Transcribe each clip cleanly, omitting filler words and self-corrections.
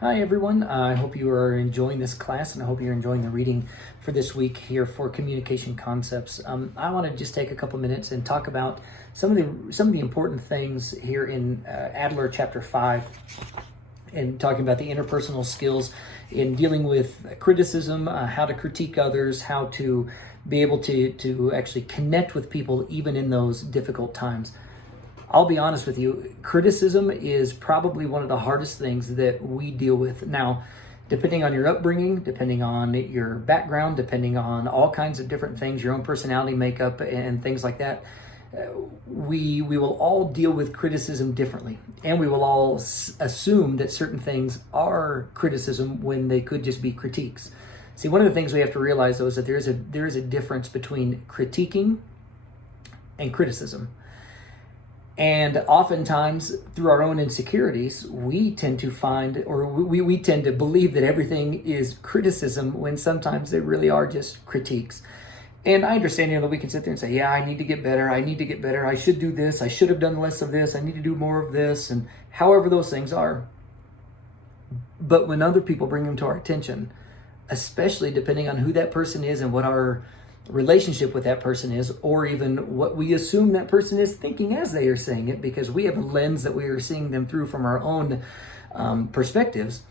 Hi everyone, I hope you are enjoying this class and I hope you're enjoying the reading for this week here for communication concepts. I want to just take a couple minutes and talk about some of the important things here in Adler chapter 5 and talking about the interpersonal skills in dealing with criticism, how to critique others, how to be able to actually connect with people even in those difficult times. I'll be honest with you, criticism is probably one of the hardest things that we deal with. Now, depending on your upbringing, depending on your background, depending on all kinds of different things, your own personality makeup and things like that, we will all deal with criticism differently. And we will all assume that certain things are criticism when they could just be critiques. See, one of the things we have to realize, though, is that there is a difference between critiquing and criticism. And oftentimes, through our own insecurities, we tend to find, or we tend to believe that everything is criticism when sometimes they really are just critiques. And I understand, that we can sit there and say, yeah, I need to get better. I need to get better. I should do this. I should have done less of this. I need to do more of this. And however those things are. But when other people bring them to our attention, especially depending on who that person is and what our relationship with that person is, or even what we assume that person is thinking as they are saying it, because we have a lens that we are seeing them through from our own perspectives,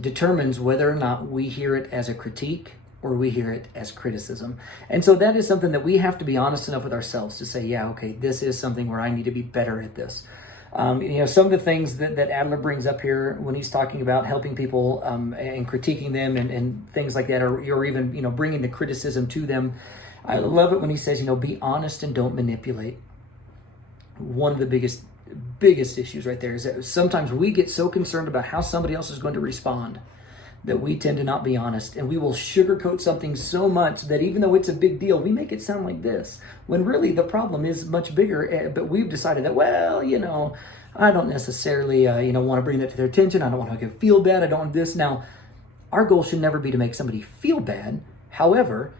determines whether or not we hear it as a critique or we hear it as criticism. And so that is something that we have to be honest enough with ourselves to say, yeah, okay, this is something where I need to be better at this. Some of the things that Adler brings up here when he's talking about helping people and critiquing them and things like that, or even, bringing the criticism to them. I love it when he says, be honest and don't manipulate. One of the biggest issues right there is that sometimes we get so concerned about how somebody else is going to respond that we tend to not be honest, and we will sugarcoat something so much that even though it's a big deal, we make it sound like this, when really the problem is much bigger, but we've decided that, well, I don't necessarily, want to bring that to their attention. I don't want to make them feel bad. I don't want this. Now, our goal should never be to make somebody feel bad. However,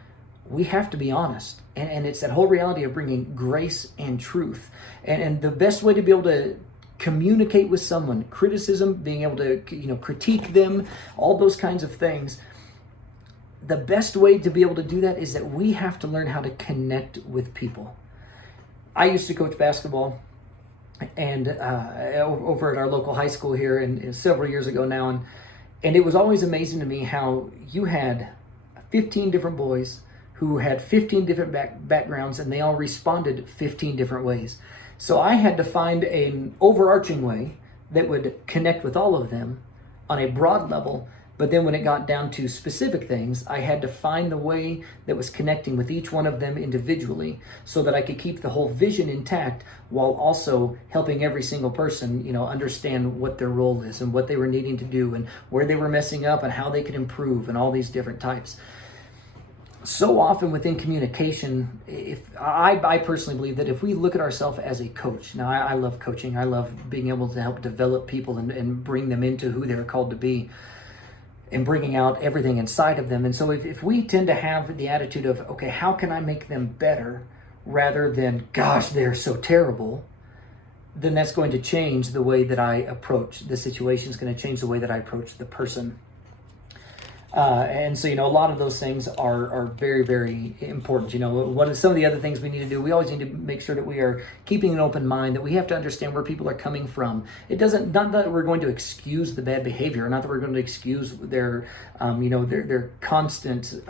we have to be honest. And it's that whole reality of bringing grace and truth. And the best way to be able to communicate with someone, criticism, being able to, critique them, all those kinds of things. The best way to be able to do that is that we have to learn how to connect with people. I used to coach basketball and over at our local high school here and several years ago now. And it was always amazing to me how you had 15 different boys who had 15 different backgrounds, and they all responded 15 different ways. So I had to find an overarching way that would connect with all of them on a broad level. But then when it got down to specific things, I had to find the way that was connecting with each one of them individually so that I could keep the whole vision intact while also helping every single person, understand what their role is and what they were needing to do and where they were messing up and how they could improve and all these different types. So often within communication, if I personally believe that if we look at ourselves as a coach, now I love coaching, I love being able to help develop people and bring them into who they're called to be and bringing out everything inside of them. And so if we tend to have the attitude of, okay, how can I make them better rather than, gosh, they're so terrible, then that's going to change the way that I approach the situation. It's going to change the way that I approach the person. And so, a lot of those things are very, very important. What are some of the other things we need to do? We always need to make sure that we are keeping an open mind, that we have to understand where people are coming from. It doesn't, not that we're going to excuse the bad behavior, not that we're going to excuse their constant,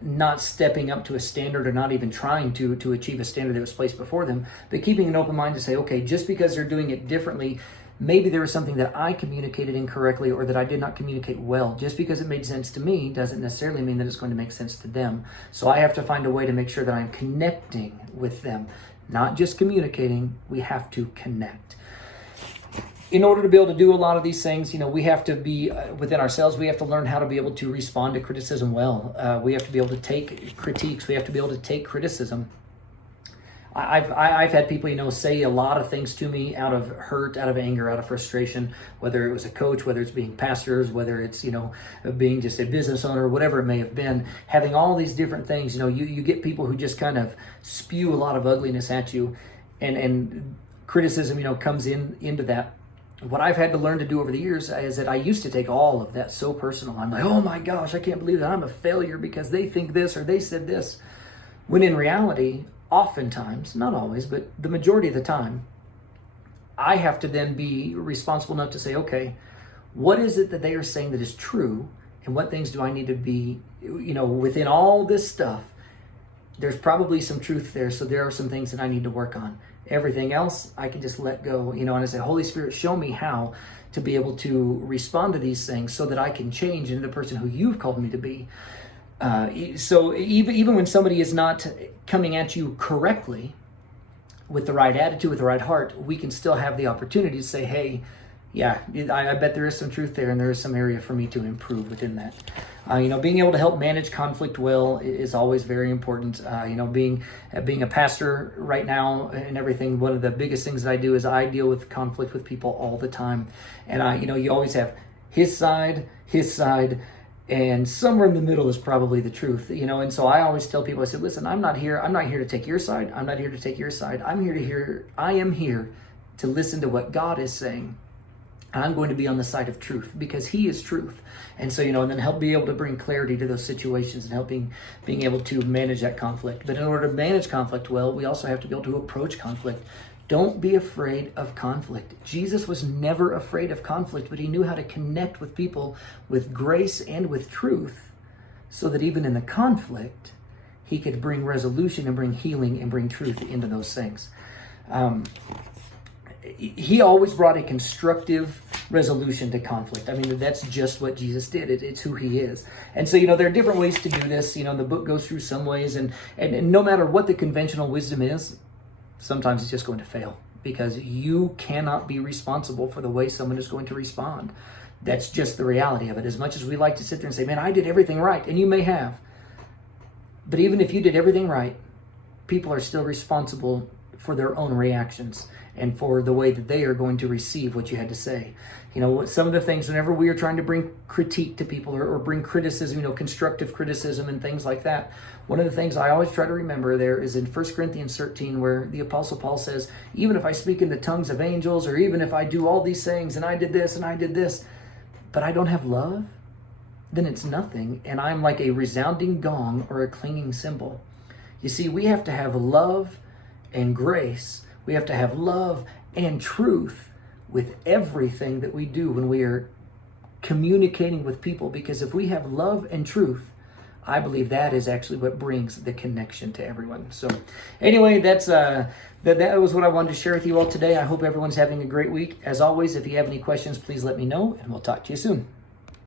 not stepping up to a standard or not even trying to achieve a standard that was placed before them, but keeping an open mind to say, okay, just because they're doing it differently, maybe there was something that I communicated incorrectly or that I did not communicate well. Just because it made sense to me doesn't necessarily mean that it's going to make sense to them. So I have to find a way to make sure that I'm connecting with them, not just communicating. We have to connect. In order to be able to do a lot of these things, we have to be within ourselves. We have to learn how to be able to respond to criticism well. We have to be able to take critiques. We have to be able to take criticism. I've had people, say a lot of things to me out of hurt, out of anger, out of frustration, whether it was a coach, whether it's being pastors, whether it's, being just a business owner, whatever it may have been, having all these different things. You get people who just kind of spew a lot of ugliness at you, and criticism, comes into that. what I've had to learn to do over the years is that I used to take all of that so personal. I'm like, oh my gosh, I can't believe that I'm a failure because they think this or they said this. When in reality, oftentimes, not always, but the majority of the time, I have to then be responsible enough to say, okay, what is it that they are saying that is true? And what things do I need to be, within all this stuff, there's probably some truth there. So there are some things that I need to work on. Everything else, I can just let go, and I say, Holy Spirit, show me how to be able to respond to these things so that I can change into the person who you've called me to be. So even when somebody is not coming at you correctly, with the right attitude, with the right heart, we can still have the opportunity to say, hey, yeah, I bet there is some truth there, and there is some area for me to improve within that. Being able to help manage conflict well is always very important. Being a pastor right now and everything, one of the biggest things that I do is I deal with conflict with people all the time. And you always have his side, and somewhere in the middle is probably the truth. And so I always tell people, I said, listen, I'm not here to take your side. I'm not here to take your side. I am here to listen to what God is saying. I'm going to be on the side of truth because he is truth. And so, and then help be able to bring clarity to those situations and helping being able to manage that conflict. But in order to manage conflict well, we also have to be able to approach conflict. Don't be afraid of conflict. Jesus was never afraid of conflict, but he knew how to connect with people with grace and with truth so that even in the conflict, he could bring resolution and bring healing and bring truth into those things. He always brought a constructive resolution to conflict. That's just what Jesus did. It's who he is. And so, there are different ways to do this. The book goes through some ways, and no matter what the conventional wisdom is, sometimes it's just going to fail because you cannot be responsible for the way someone is going to respond. That's just the reality of it. As much as we like to sit there and say, man, I did everything right, and you may have. But even if you did everything right, people are still responsible for their own reactions and for the way that they are going to receive what you had to say. Some of the things, whenever we are trying to bring critique to people or bring criticism, constructive criticism and things like that, one of the things I always try to remember there is in 1 Corinthians 13, where the Apostle Paul says, even if I speak in the tongues of angels, or even if I do all these things, and I did this, and I did this, but I don't have love, then it's nothing, and I'm like a resounding gong or a clanging cymbal. You see, we have to have love and grace. We have to have love and truth with everything that we do when we are communicating with people, because if we have love and truth, I believe that is actually what brings the connection to everyone. So anyway, that was what I wanted to share with you all today. I hope everyone's having a great week. As always, if you have any questions, please let me know, and we'll talk to you soon.